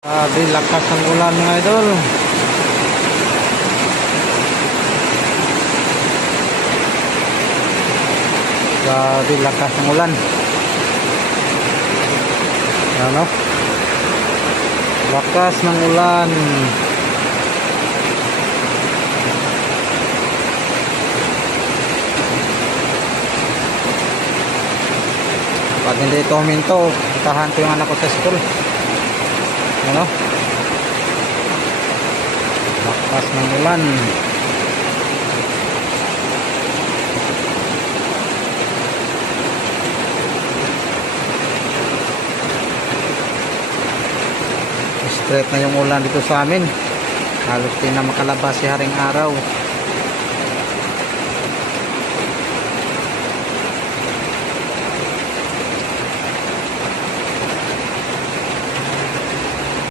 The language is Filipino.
Grabe, lakas ng ulan mga idol. Grabe, lakas ng ulan. Ano? Lakas ng ulan. Pag hindi ito huminto, itahan ko yung anak ko sa school. Ano? Lakas ng ulan. Straight na yung ulan dito sa amin. Halos di na makalabas si haring araw.